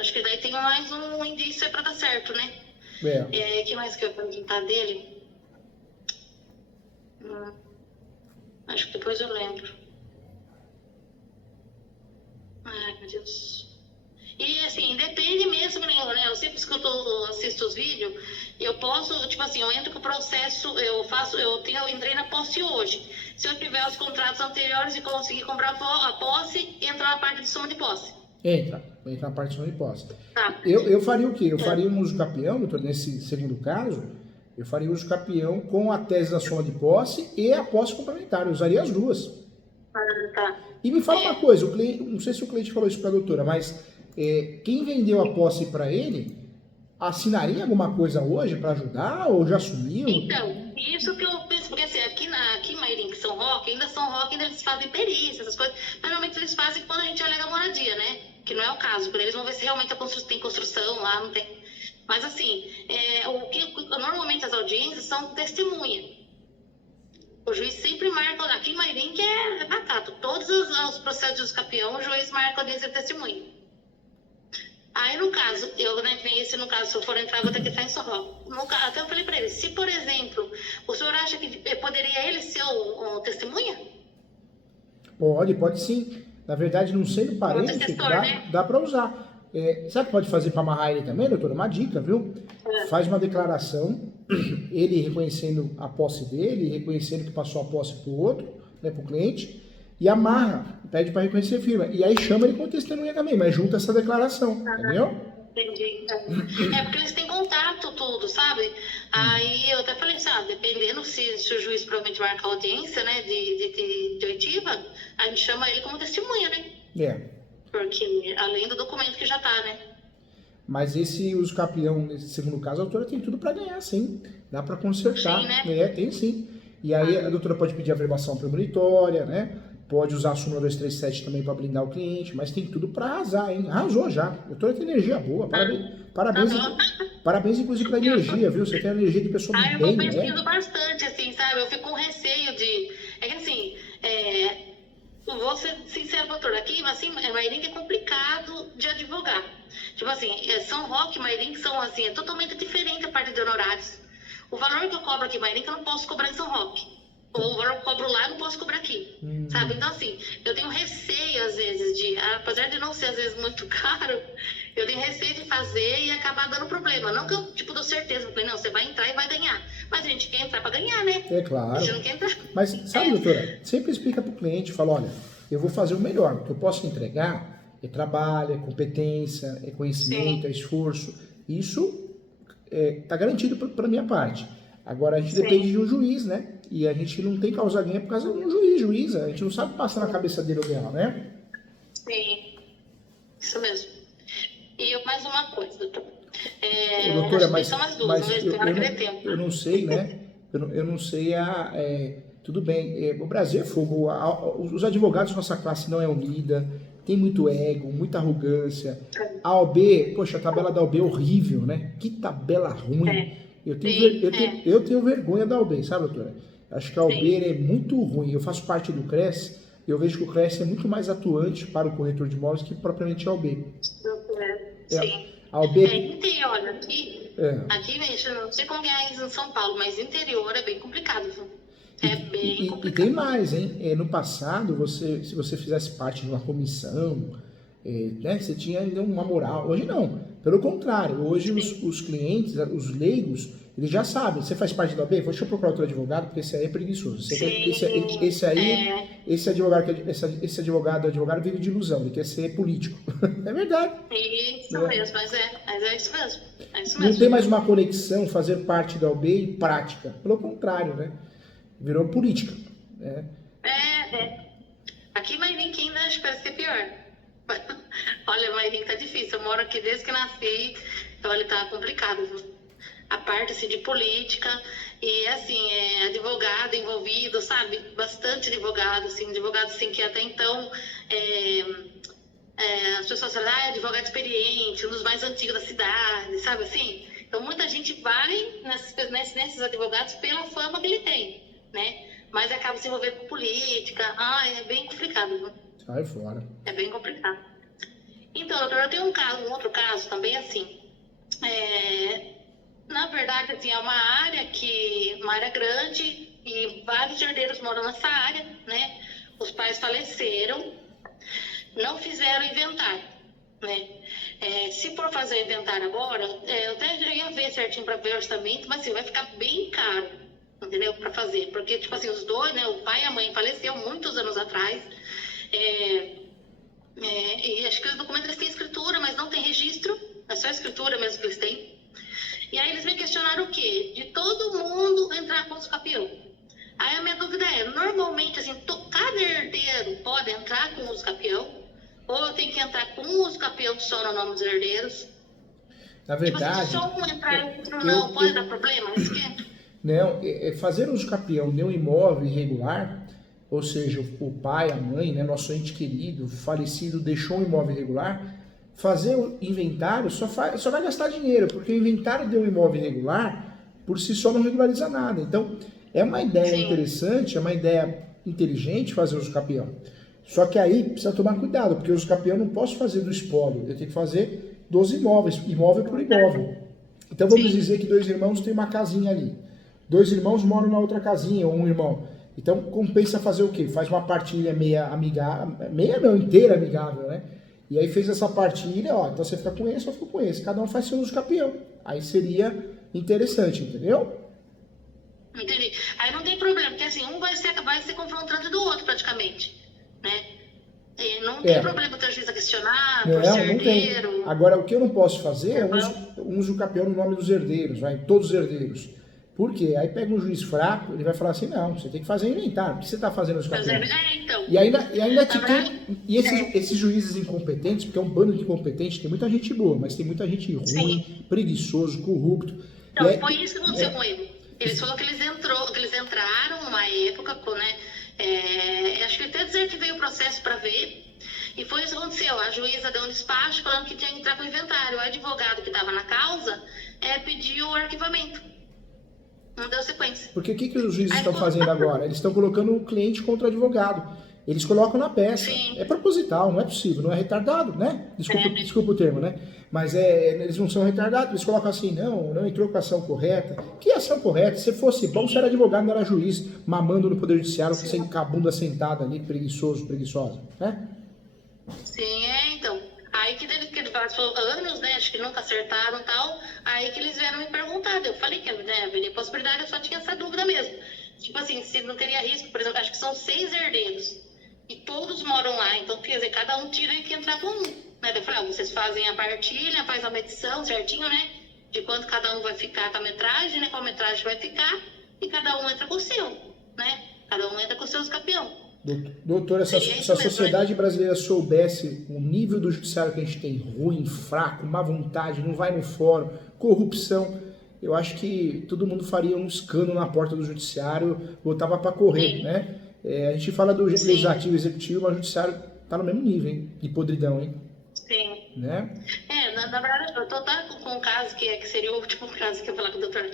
Acho que daí tem mais um indício pra dar certo, né? Que mais que eu ia perguntar dele? Acho que depois eu lembro. Ai, meu Deus. E assim, depende mesmo, né? Eu sempre assisto os vídeos, eu posso, tipo assim, eu entro com o processo, eu entrei na posse hoje. Se eu tiver os contratos anteriores e conseguir comprar a posse, entra na parte de soma de posse. Entra na parte de soma de posse. Tá. Eu faria o quê? Eu faria um uso capião, doutor, nesse segundo caso, eu faria uso capião com a tese da soma de posse e a posse complementar, eu usaria as duas. Tá. E me fala uma coisa, o cliente, não sei se o cliente falou isso para a doutora, mas quem vendeu a posse para ele, assinaria alguma coisa hoje para ajudar ou já assumiu? Então, isso que eu penso, porque assim, aqui em Mairink, São Roque, ainda eles fazem perícia, essas coisas, mas normalmente eles fazem quando a gente alega moradia, né? Que não é o caso, quando eles vão ver se realmente tem construção lá, não tem. Mas assim, normalmente as audiências são testemunha. O juiz sempre marca, aqui em Mairink é batata, todos os processos de usucapião, o juiz marca a audiência de testemunha. Aí, no caso, se eu for entrar, eu vou ter que entrar em São Roque. Até eu falei para ele, se, por exemplo, o senhor acha que poderia ele ser o testemunha? Pode sim. Na verdade, não sendo parente, dá para usar. Sabe o que pode fazer para amarrar ele também, doutora? Uma dica, viu? Faz uma declaração, ele reconhecendo a posse dele, reconhecendo que passou a posse para o outro, né, para o cliente, e amarra, pede para reconhecer a firma. E aí chama ele como testemunha também, mas junta essa declaração, entendeu? Entendi. Porque eles têm contato, tudo, sabe? Aí eu até falei assim, dependendo se o juiz provavelmente marcar audiência, né, de oitiva, a gente chama ele como testemunha, né? Porque além do documento que já tá, né? Mas esse uso capião, nesse segundo caso, a doutora tem tudo para ganhar, sim. Dá para consertar. Sim, né? Tem sim. E aí a doutora pode pedir a averbação premonitória, né? Pode usar a súmula 237 também para blindar o cliente, mas tem tudo para arrasar, hein? Arrasou já. A doutora tem energia boa. Parabéns inclusive pela energia, viu? Você tem energia de pessoa bem, né? Eu pesquiso bastante, assim, sabe? Eu fico com receio de... É que assim, vou ser sincero, doutor, aqui, assim, Mairink é complicado de advogar. Tipo assim, São Roque e Mairink são, assim, é totalmente diferente a parte de honorários. O valor que eu cobro aqui em Mairink eu não posso cobrar em São Roque. Ou o valor que eu cobro lá eu não posso cobrar aqui, sabe? Então, assim, eu tenho receio, às vezes, apesar de não ser, às vezes, muito caro, eu tenho receio de fazer e acabar dando problema. Não que eu, dou certeza, porque não, você vai entrar e vai ganhar. Mas a gente quer entrar para ganhar, né? É claro. A gente não quer entrar. Mas, sabe, doutora, sempre explica para o cliente, fala, olha, eu vou fazer o melhor, o que eu posso entregar é trabalho, é competência, é conhecimento, é esforço. Isso tá garantido para minha parte. Agora, a gente depende de um juiz, né? E a gente não tem causa ganha por causa de um juíza. A gente não sabe passar na cabeça dele ou dela, né? Sim, isso mesmo. E mais uma coisa, doutor. Doutora, mas eu não sei, né? Eu não sei tudo bem, o Brasil é fogo. Os advogados da nossa classe não é unida, tem muito ego, muita arrogância. A OAB, poxa, a tabela da OAB é horrível, né? Que tabela ruim. Eu tenho vergonha da OAB, sabe, doutora? Acho que a OAB é muito ruim. Eu faço parte do CRES, eu vejo que o CRES é muito mais atuante para o corretor de imóveis que propriamente a OAB. Sim. A OAB... interior, aqui, eu não sei como é em São Paulo, mas interior é bem complicado, viu? Bem complicado. E tem mais, hein? No passado, se você fizesse parte de uma comissão, né, você tinha ainda uma moral. Hoje não. Pelo contrário, hoje os clientes, os leigos, eles já sabem. Você faz parte da OAB? Deixa eu procurar outro advogado, porque esse aí é preguiçoso. Esse advogado vive de ilusão, ele quer ser político. É verdade. Isso mesmo, mas é isso mesmo. É isso Não mesmo. tem mais uma conexão, fazer parte da OAB e prática. Pelo contrário, né? Virou política. Né? Aqui em Mairim ainda acho que vai ser pior. Olha, Mairim tá difícil. Eu moro aqui desde que nasci. Olha, tá complicado. A parte assim, de política e assim, advogado envolvido, sabe? Bastante advogado, assim, que até então as pessoas falam, advogado experiente, um dos mais antigos da cidade, sabe assim? Então muita gente vai nesses advogados pela fama que ele tem, né? Mas acaba se envolvendo com política. É bem complicado, viu? Sai fora. É bem complicado. Então, doutora, eu tenho um outro caso também, assim. Na verdade, assim, é uma área grande e vários herdeiros moram nessa área, né? Os pais faleceram, não fizeram inventário, né? Se for fazer o inventário agora, eu até já ia ver certinho para ver o orçamento, mas assim, vai ficar bem caro, entendeu? Para fazer, porque, tipo assim, os dois, né? O pai e a mãe faleceram muitos anos atrás, e acho que os documentos eles têm escritura, mas não tem registro, é só escritura mesmo que eles têm. E aí eles me questionaram o quê? De todo mundo entrar com os campeão. Aí a minha dúvida normalmente, assim, cada herdeiro pode entrar com os campeão? Ou eu tenho que entrar com os campeão só no nome dos herdeiros? Na verdade... Tipo assim, só um entrar e outro não, pode dar problema? Não, fazer uso campeão de um imóvel irregular, ou seja, o pai, a mãe, né, nosso ente querido, falecido, deixou um imóvel irregular, fazer o inventário só vai gastar dinheiro, porque o inventário de um imóvel irregular, por si só, não regulariza nada. Então, é uma ideia interessante, é uma ideia inteligente fazer uso campeão. Só que aí precisa tomar cuidado, porque o uso campeão eu não posso fazer do espólio, eu tenho que fazer dos imóveis, imóvel por imóvel. Então, vamos dizer que 2 irmãos têm uma casinha ali. 2 irmãos moram na outra casinha, ou um irmão. Então, compensa fazer o quê? Faz uma partilha meia amigável, inteira amigável, né? E aí fez essa partilha, então você fica com esse, eu fico com esse. Cada um faz seu uso campeão. Aí seria interessante, entendeu? Entendi. Aí não tem problema, porque assim, um vai ser confrontante do outro praticamente, né? E não tem problema ter o juiz a questionar, por ser herdeiro. Tem. Agora, o que eu não posso fazer é um uso campeão no nome dos herdeiros, todos os herdeiros. Por quê? Aí pega um juiz fraco, ele vai falar assim, não, você tem que fazer inventário, por que você está fazendo os campeões? Então. E ainda te tem... E esses juízes incompetentes, porque é um bando de incompetentes, tem muita gente boa, mas tem muita gente ruim, preguiçoso, corrupto. Então, foi isso que aconteceu com ele. Eles falaram que eles entraram numa época, né? Acho que até dizer que veio o processo para ver. E foi isso que aconteceu. A juíza deu um despacho falando que tinha que entrar com o inventário. O advogado que estava na causa pediu o arquivamento. Não deu sequência. Porque o que os juízes estão fazendo agora? Eles estão colocando o cliente contra o advogado. Eles colocam na peça. Sim. É proposital, não é possível, não é retardado, né? Desculpa o termo, né? Mas eles não são retardados, eles colocam assim, não entrou com a ação correta. Que ação correta? Se fosse bom, você era advogado, não era juiz, mamando no Poder Judiciário, sem com a bunda sentada ali, preguiçosa, né? Sim, então. Aí que ele passou anos, né? Acho que nunca acertaram e tal. Aí que eles vieram me perguntar. Eu falei que haveria possibilidade, eu só tinha essa dúvida mesmo. Tipo assim, se não teria risco, por exemplo, acho que são 6 herdeiros. E todos moram lá. Então, quer dizer, cada um tira e que entrar com um. Né? Eu falei, vocês fazem a partilha, faz a medição certinho, né? De quanto cada um vai ficar com a metragem, né? Qual metragem vai ficar. E cada um entra com o seu, né? Cada um entra com os seus campeões. Doutora, se a sociedade brasileira soubesse o nível do judiciário que a gente tem, ruim, fraco, má vontade, não vai no fórum, corrupção, eu acho que todo mundo faria um escândalo na porta do judiciário, botava para correr, sim, né? A gente fala do legislativo e executivo, mas o judiciário tá no mesmo nível, hein? De podridão, hein? Sim. Né? Na verdade, eu tô com um caso que seria o último caso que eu ia falar com o doutor.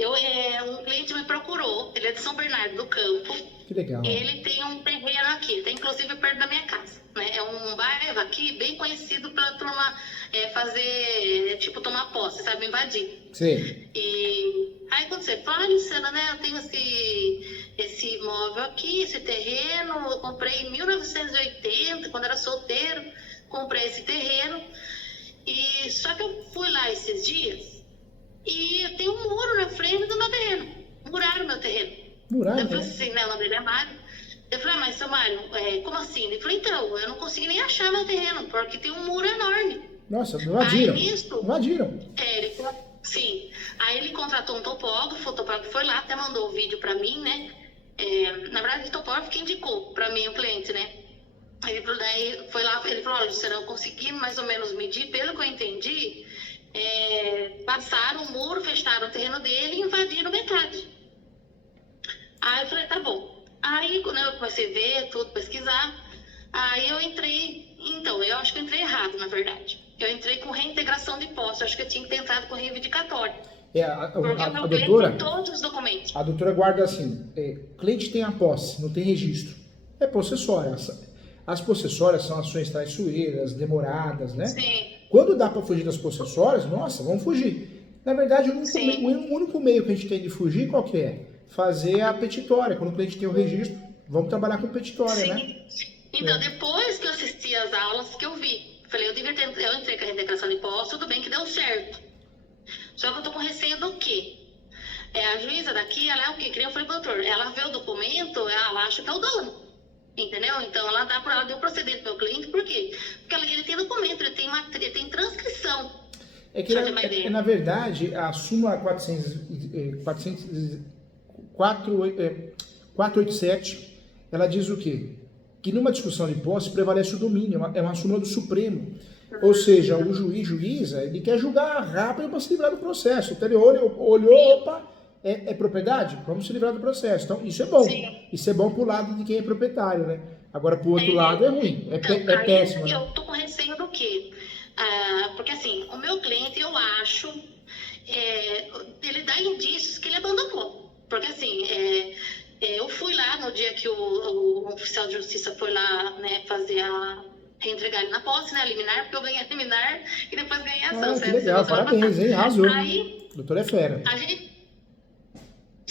Um cliente me procurou, ele é de São Bernardo do Campo. Que legal. Ele tem um terreno aqui, tem inclusive perto da minha casa, né? É um bairro aqui bem conhecido pela turma fazer, tipo, tomar posse, sabe? Invadir. Sim. E aí quando você fala, Luciana, né? Eu tenho esse imóvel aqui, esse terreno, eu comprei em 1980, quando era solteiro, comprei esse terreno. E só que eu fui lá esses dias e tem um muro na frente do meu terreno. Muraram meu terreno. Muraram? Eu falei assim, né? O nome dele é Mário. Eu falei, mas seu Mário, como assim? Ele falou, então, eu não consegui nem achar meu terreno, porque tem um muro enorme. Nossa, invadiram. Aí nisso, Invadiram. ele falou, sim. Aí ele contratou um topógrafo, o topógrafo foi lá, até mandou o vídeo pra mim, né? Na verdade, o topógrafo que indicou pra mim, o cliente, né? Ele daí foi lá, ele falou, olha, Luciana, eu consegui mais ou menos medir, pelo que eu entendi, passaram o muro, fecharam o terreno dele e invadiram metade. Aí eu falei, tá bom. Aí, quando eu comecei a ver tudo, pesquisar, aí eu entrei, então, eu acho que eu entrei errado, na verdade. Eu entrei com reintegração de posse, eu acho que eu tinha que ter entrado com reivindicatório. Porque o meu cliente doutora, tem todos os documentos. a doutora guarda assim, cliente tem a posse, não tem registro. É possessória. As possessórias são ações traiçoeiras, demoradas, né? Sim. Quando dá para fugir das possessórias, nossa, vamos fugir. Na verdade, o único meio que a gente tem de fugir, qual que é? Fazer a petitória. Quando o cliente tem o registro, vamos trabalhar com petitória, Sim. né? Então, depois que eu assisti as aulas, que eu vi, falei, eu entrei com a reintegração de posse, tudo bem que deu certo. Só que eu tô com receio do quê? A juíza daqui, ela é o quê? Eu falei, doutor, ela vê o documento, ela acha que é o dono. Entendeu? Então, ela deu procedente pro meu cliente, por quê? Porque ele tem documento, ele tem transcrição. É que, na verdade, a súmula 487, ela diz o quê? Que numa discussão de posse prevalece o domínio, é uma súmula do Supremo. Ou seja, o juíza, ele quer julgar rápido para se livrar do processo. Então ele olhou, opa, é propriedade? Vamos se livrar do processo. Então isso é bom. Sim. Isso é bom pro lado de quem é proprietário, né? Agora pro outro lado é ruim, é péssimo. Eu tô com receio do quê? Porque assim, o meu cliente, eu acho, ele dá indícios que ele abandonou. Porque assim, eu fui lá no dia que o oficial de justiça foi lá, né, fazer reentregar ele na posse, né, liminar, porque eu ganhei a liminar e depois ganhei a ação. Que legal, parabéns, hein, arrasou. Aí, doutor é fera. A gente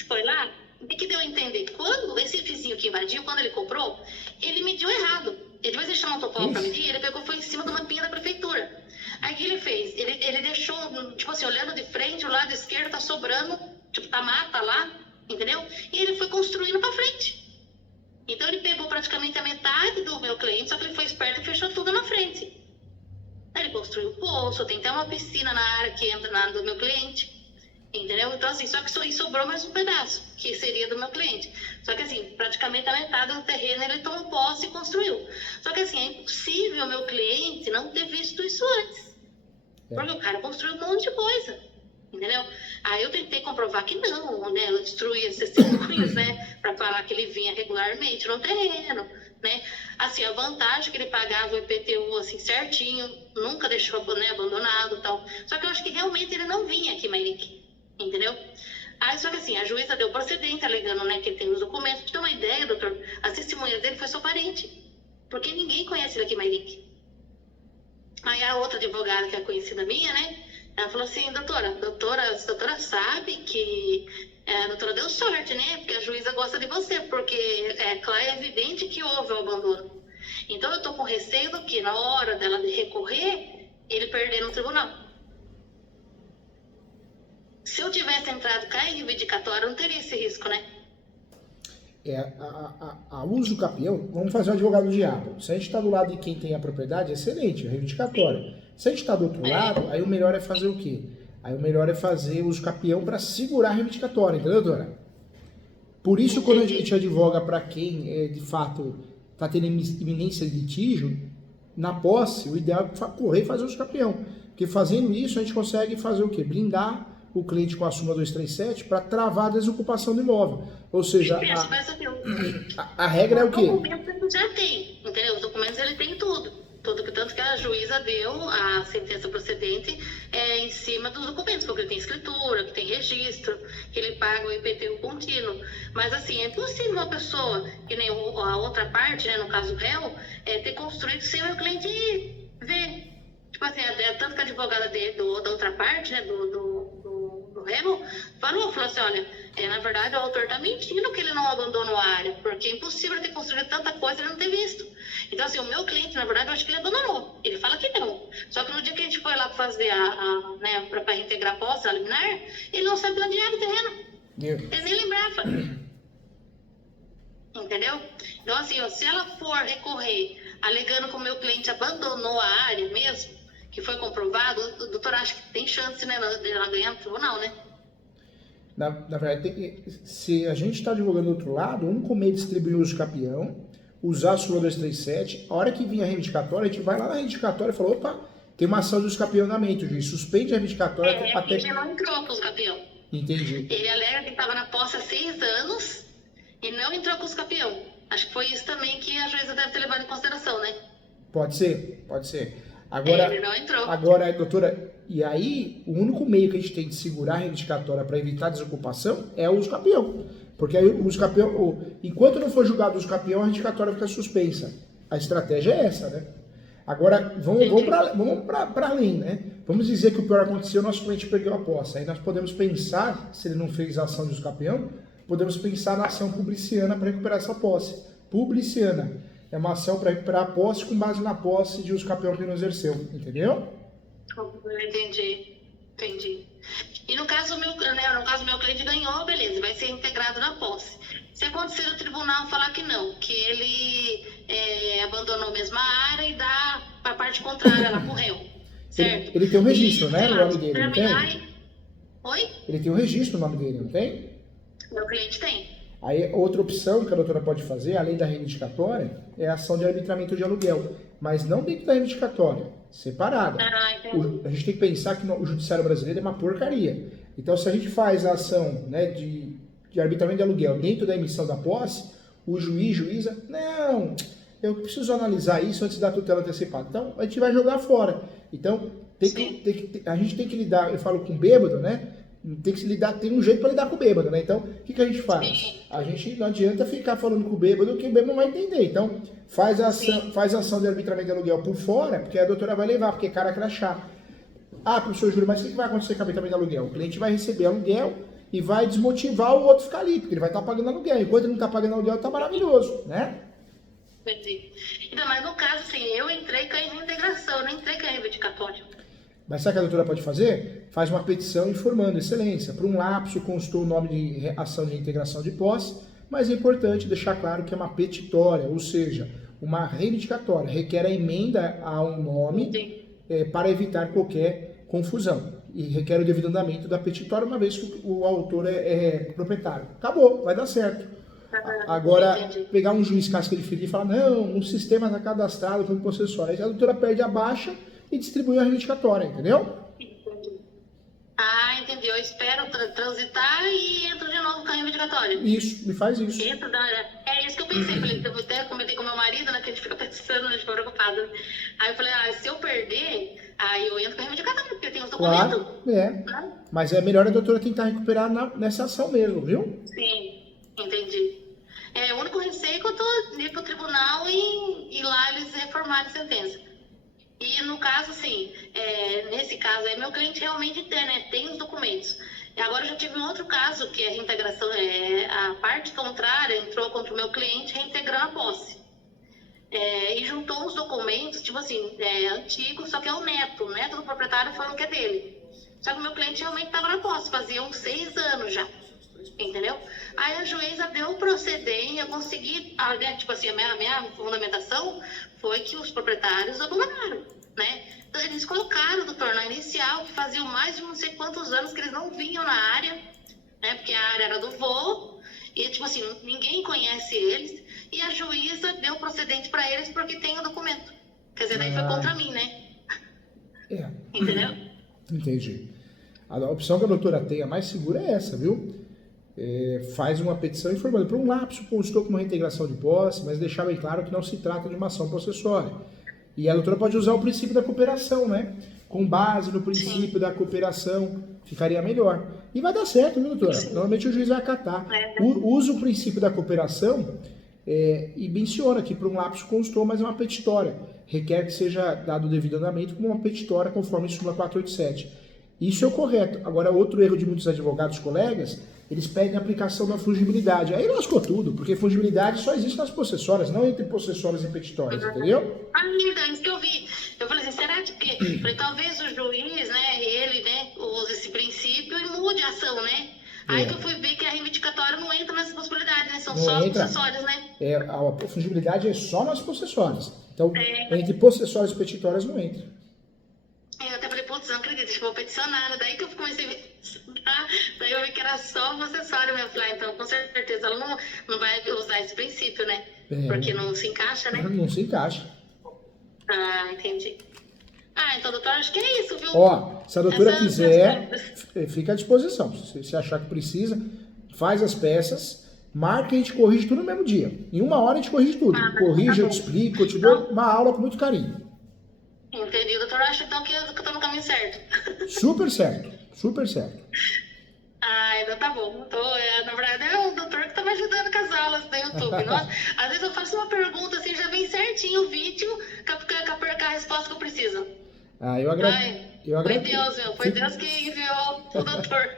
foi lá, o que deu a entender? Quando esse vizinho que invadiu, quando ele comprou, ele mediu errado. Ele depois ele chamou um topógrafo para medir, ele pegou, foi em cima de uma pinha da prefeitura. Aí o que ele fez? Ele deixou, tipo assim, olhando de frente, o lado esquerdo tá sobrando, tipo, tá mata lá, entendeu? E ele foi construindo para frente. Então ele pegou praticamente a metade do meu cliente, só que ele foi esperto e fechou tudo na frente. Aí ele construiu o poço, tem até uma piscina na área que entra do meu cliente. Entendeu? Então, assim, só que sobrou mais um pedaço, que seria do meu cliente. Só que, assim, praticamente a metade do terreno ele tomou posse e construiu. Só que, assim, é impossível o meu cliente não ter visto isso antes. Porque o cara construiu um monte de coisa. Entendeu? Aí eu tentei comprovar que não, né? Eu destruí esses testemunhos, né? Pra falar que ele vinha regularmente no terreno, né? Assim, a vantagem que ele pagava o IPTU, assim, certinho, nunca deixou, né, abandonado e tal. Só que eu acho que realmente ele não vinha aqui, Mairique. Entendeu? Aí, só que assim, a juíza deu procedente, alegando, né, que ele tem os documentos. Pra ter uma ideia, doutor, as testemunhas dele foi só parente. Porque ninguém conhece ele aqui, Mairique. Aí a outra advogada, que é conhecida minha, né, ela falou assim, a doutora sabe que a doutora deu sorte, né, porque a juíza gosta de você, porque é evidente que houve o abandono. Então eu tô com receio do que, na hora dela de recorrer, ele perder no tribunal. Se eu tivesse entrado cá em reivindicatório, não teria esse risco, né? A uso capião, vamos fazer o advogado do diabo. Se a gente está do lado de quem tem a propriedade, excelente, reivindicatório. Se a gente está do outro lado, aí o melhor é fazer o quê? Aí o melhor é fazer uso capião para segurar a reivindicatória, entendeu, doutora? Por isso, quando a gente advoga para quem, de fato, está tendo iminência de litígio, na posse, o ideal é correr e fazer uso capião. Porque fazendo isso, a gente consegue fazer o quê? Blindar o cliente com a súmula 237 para travar a desocupação do imóvel. Ou seja, a regra é o quê? Os documentos ele já tem, entendeu? Os documentos ele tem tudo. Tanto que a juíza deu a sentença procedente em cima dos documentos, porque ele tem escritura, que tem registro, que ele paga o IPTU contínuo. Mas assim, é impossível uma pessoa, que nem a outra parte, né, no caso o réu, ter construído sem o meu cliente ver. Tipo assim, tanto que a advogada da outra parte, né, do réu, falou assim, olha, na verdade o autor está mentindo que ele não abandonou a área, porque é impossível ele ter construído tanta coisa e ele não ter visto. Então, assim, o meu cliente, na verdade, eu acho que ele abandonou. Ele fala que não. Só que no dia que a gente foi lá para fazer né, para reintegrar a posse, a liminar, ele não sabia onde era o terreno. Ele nem lembrava. Entendeu? Então, assim, ó, se ela for recorrer alegando que o meu cliente abandonou a área mesmo, que foi comprovado, o doutor acha que tem chance, né, dela ganhar no tribunal, né? Na verdade, se a gente está divulgando do outro lado, um comer distribuir o uso capião, usar a súmula 237, a hora que vir a reivindicatória, a gente vai lá na reivindicatória e fala, opa, tem uma ação de uso capião em andamento, juiz, suspende a reivindicatória até... Ele não entrou com os capião. Entendi. Ele alega que estava na posse há 6 anos e não entrou com os capião. Acho que foi isso também que a juíza deve ter levado em consideração, né? Pode ser. Agora, ele não entrou. Agora, doutora, e aí o único meio que a gente tem de segurar a reivindicatória para evitar a desocupação é o uso capião. Porque aí o uso capião, enquanto não for julgado o uso capião, a reivindicatória fica suspensa. A estratégia é essa, né? Agora, vamos para além, né? Vamos dizer que o pior aconteceu, o nosso cliente perdeu a posse. Aí nós podemos pensar, se ele não fez a ação de uso capião, podemos pensar na ação publiciana para recuperar essa posse. Publiciana. É uma ação para recuperar a posse com base na posse de uso capião que não exerceu. Entendeu? Entendi. E no caso do meu cliente ganhou, beleza, vai ser integrado na posse. Se acontecer o tribunal falar que não, que ele abandonou mesmo a área e dá para a parte contrária lá pro réu, certo? Ele tem um registro, né, no nome dele, não tem? Oi? Ele tem um registro no nome dele, não tem? Meu cliente tem. Aí, outra opção que a doutora pode fazer, além da reivindicatória, é a ação de arbitramento de aluguel, mas não dentro da reivindicatória, separada. A gente tem que pensar que o judiciário brasileiro é uma porcaria. Então, se a gente faz a ação, né, de arbitramento de aluguel dentro da emissão da posse, o juíza, não, eu preciso analisar isso antes da tutela antecipada. Então, a gente vai jogar fora. Então, a gente tem que lidar, eu falo com bêbado, né? Tem que se lidar, tem um jeito para lidar com o bêbado, né? Então, o que a gente faz? A gente não adianta ficar falando com o bêbado que o bêbado não vai entender. Então, faz a ação de arbitramento de aluguel por fora, porque a doutora vai levar, porque cara crachá. Ah, professor Júlio, mas o que vai acontecer com o arbitramento de aluguel? O cliente vai receber aluguel e vai desmotivar o outro ficar ali, porque ele vai estar pagando aluguel. Enquanto ele não está pagando aluguel, está maravilhoso, né? Entendi. Então, mas no caso, assim, eu entrei com a reintegração, não entrei com a reivindicatória. Mas sabe o que a doutora pode fazer? Faz uma petição informando, excelência, por um lapso constou o nome de ação de reintegração de posse, mas é importante deixar claro que é uma petitória, ou seja, uma reivindicatória, requer a emenda a um nome para evitar qualquer confusão. E requer o devido andamento da petitória, uma vez que o autor é proprietário. Acabou, vai dar certo. Agora, pegar um juiz casca de ferida e falar, não, o sistema está cadastrado como possessório. Aí a doutora perde a baixa e distribui a reivindicatória, entendeu? Entendi. Eu espero transitar e entro de novo com a reivindicatória. Isso, me faz isso. É isso que eu pensei. Falei, eu até comentei com meu marido, né, que a gente fica pensando, a gente fica preocupado. Aí eu falei, se eu perder, aí eu entro com a reivindicatória, porque tem os documentos. Claro, Mas é melhor a doutora tentar recuperar nessa ação mesmo, viu? Sim, entendi. O único receio é que eu tô indo pro tribunal e lá eles reformarem a sentença. E no caso, assim, nesse caso aí, meu cliente realmente tem os documentos. Agora eu já tive um outro caso, que a reintegração, a parte contrária entrou contra o meu cliente reintegrando a posse. E juntou os documentos, tipo assim, antigos, só que é o neto do proprietário falando que é dele. Só que o meu cliente realmente estava na posse, fazia uns 6 anos já. Entendeu? Aí a juíza deu procedência, eu consegui, tipo assim, a minha fundamentação foi que os proprietários abandonaram, né? Então, eles colocaram, doutor, na inicial, que faziam mais de não sei quantos anos que eles não vinham na área, né? Porque a área era do vô, e tipo assim, ninguém conhece eles, e a juíza deu procedente para eles porque tem o documento. Quer dizer, daí foi contra mim, né? Entendeu? Entendi. A opção que a doutora tem, a mais segura é essa, viu? Faz uma petição informando por um lapso, constou com uma reintegração de posse, mas deixar bem claro que não se trata de uma ação possessória. E a doutora pode usar o princípio da cooperação, né? Com base no princípio da cooperação, ficaria melhor. E vai dar certo, viu, doutora? Normalmente o juiz vai acatar. Usa o princípio da cooperação e menciona que por um lapso constou, mas é uma petitória. Requer que seja dado o devido andamento como uma petitória, conforme a súmula 487. Isso é o correto. Agora, outro erro de muitos advogados colegas, eles pedem a aplicação da fungibilidade. Aí lascou tudo, porque fungibilidade só existe nas possessórias, não entre possessórias e petitórias, entendeu? Então, isso que eu vi. Eu falei assim, será que... Falei, talvez o juiz, né, ele, né, use esse princípio e mude a ação, né? Aí que eu fui ver que a reivindicatória não entra nessa possibilidade, né? São Não só as entra. possessórias, né? A fungibilidade é só nas possessórias. Então, entre possessórias e petitórias não entra. Eu até falei, putz, não acredito, eu vou peticionar, né? Daí que eu comecei a estudar, daí eu vi que era só possessório mesmo. Falei, então, com certeza, ela não vai usar esse princípio, né? Porque não se encaixa, né? Não se encaixa. Ah, entendi. Ah, então, doutor, acho que é isso, viu? Ó, se a doutora quiser, fica à disposição. Se você achar que precisa, faz as peças, marca e a gente corrige tudo no mesmo dia. Em 1 hora a gente corrige tudo. Corrige, eu te explico, eu te dou uma aula com muito carinho. Entendi, doutor. Acho então que eu tô no caminho certo. Super certo, super certo. Ah, então tá bom. Na verdade, é o doutor que tá me ajudando com as aulas do YouTube. Nossa, às vezes eu faço uma pergunta assim, já vem certinho o vídeo com a resposta que eu preciso. Ah, eu agradeço. Foi Deus, meu. Foi Deus que enviou o doutor.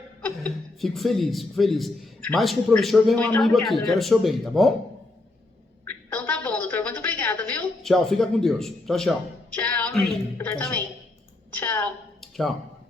Fico feliz, fico feliz. Mais que o professor vem um amigo aqui. Quero o seu bem, tá bom? Então tá bom, doutor. Muito obrigada, viu? Tchau, fica com Deus. Tchau, tchau. Tchau, amém. Doutor também. Tchau. Tchau.